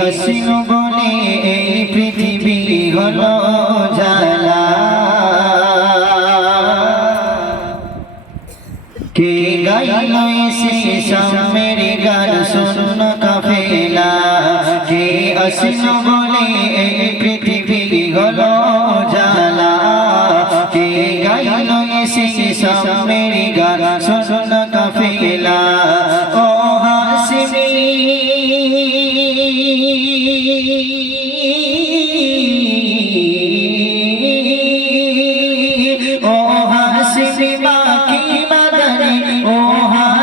অসীম বনে এই পৃথিবী হল জালা কে গাইল সে সামের গান শোন কাফেলা? কে অসীম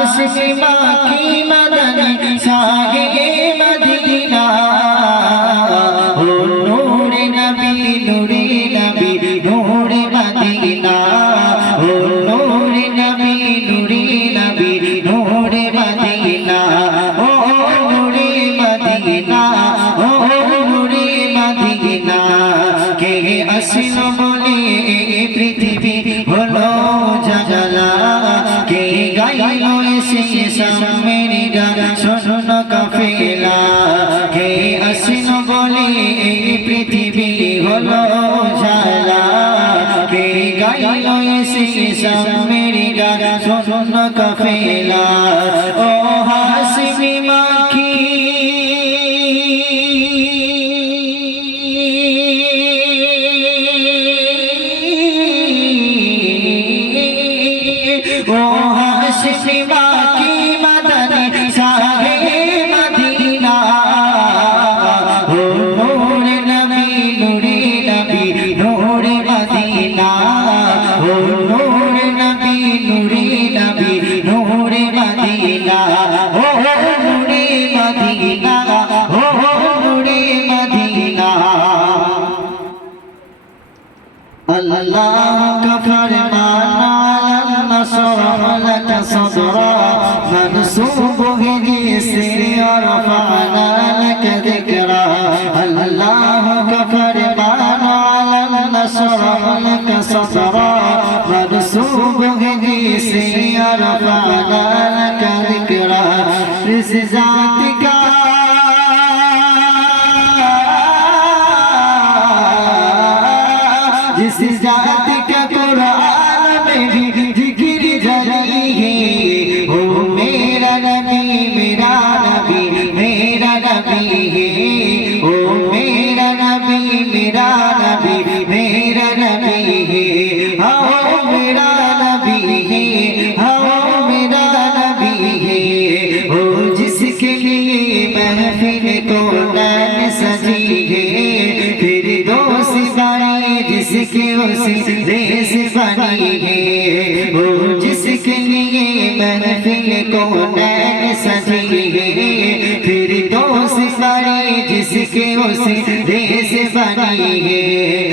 হাসিনী বাকি মদনী সাগে মদিনা ও নূরে নবী নূরে নবী নূরে মদিনা ও নূরে নবী নূরে নবী নূরে মদিনা ও নূরে মদিনা ও নূরে মদিনা কে আসিল বলে পৃথিবী হলো কে গাইল এসে সামের গান শোন কাফেলা ও হাসিমি الله كفر ما نعلم نشرح لك صدرا منسوب هديسي رفعنا لك ذكرا محفل تو نین سجی ہے۔ تیری دوست بنائے جس کے اس ریس بنی ہے۔ وہ جس کے لیے محفل کو نین سجی ہے۔ تیری دوست بنائے جس کے اس ریس بنی ہے۔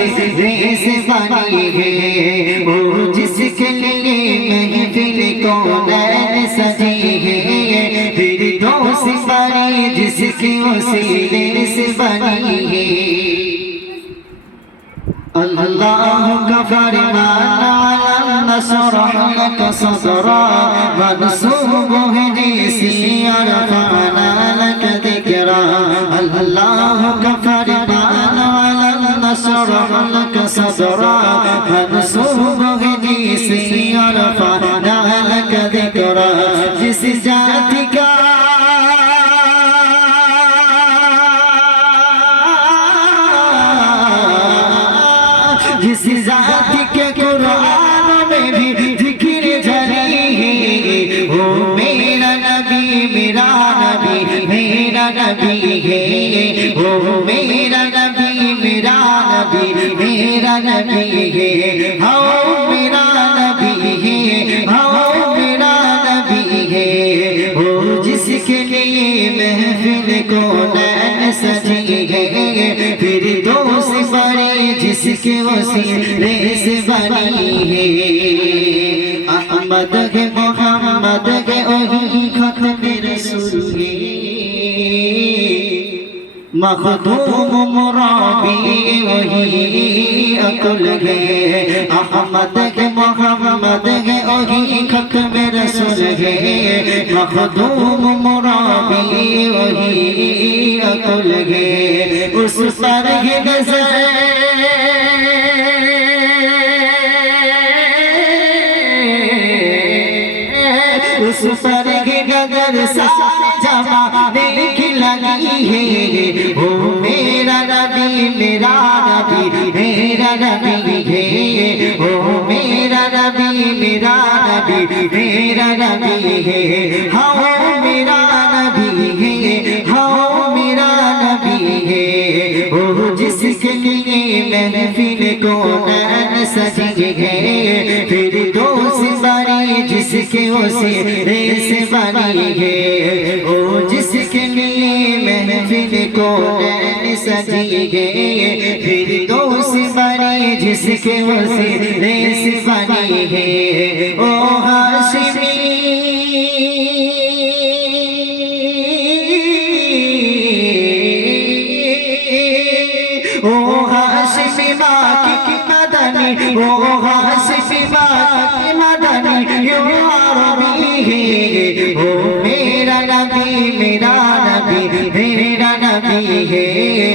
देश बनी है वो जिसके लिए महफिल को नैन सजी है फिर दोष बनी जिसके उसी देश बनी है अल्लाह का फरमाना नसर रहमत सदरा मनसूब है जिसी अरफा أسرى منصوب إنيسي رفعنا لك ذكرى جس ذاتك جس ذاتك قرآن میں بھی ذکر جری ہے وہ میرا نبی میرا نبی میرا نبی ہے وہ میرا نبی मेरा नबी मेरा नबी है आओ मेरा नबी है आओ मेरा नबी है ओ जिसके लिए महफिल को नैन सजी है फिर दोस्त बड़े जिसके वसीले से बनी है अहमद के मोहम्मद के वही खत्म रसूल है مخدوم مرابی وہی عقل ہے احمد کے محمد ہے وہی خط میں رسول ہے مخدوم مرابی وہی عقل ہے اس پر ہی نظر اس پر ہی نظر سا جمع है। ओ मेरा नबी मेरा नबी मेरा नबी है। ओ मेरा नबी मेरा नबी मेरा नबी है। हाँ मेरा नबी है हाँ मेरा नबी है। ओ जिसके लिए महफिल को सजी है, फिर बनी जिसके उसे से बनी है ओ जिसके लिए महफिल को नैन सजी है फिर दोस्त बनी जिसके उसे से बनी है ओ हाशमी ओ हाशमी माँ की मदनी ओ हाशमी माँ की मदनी यो अरबी है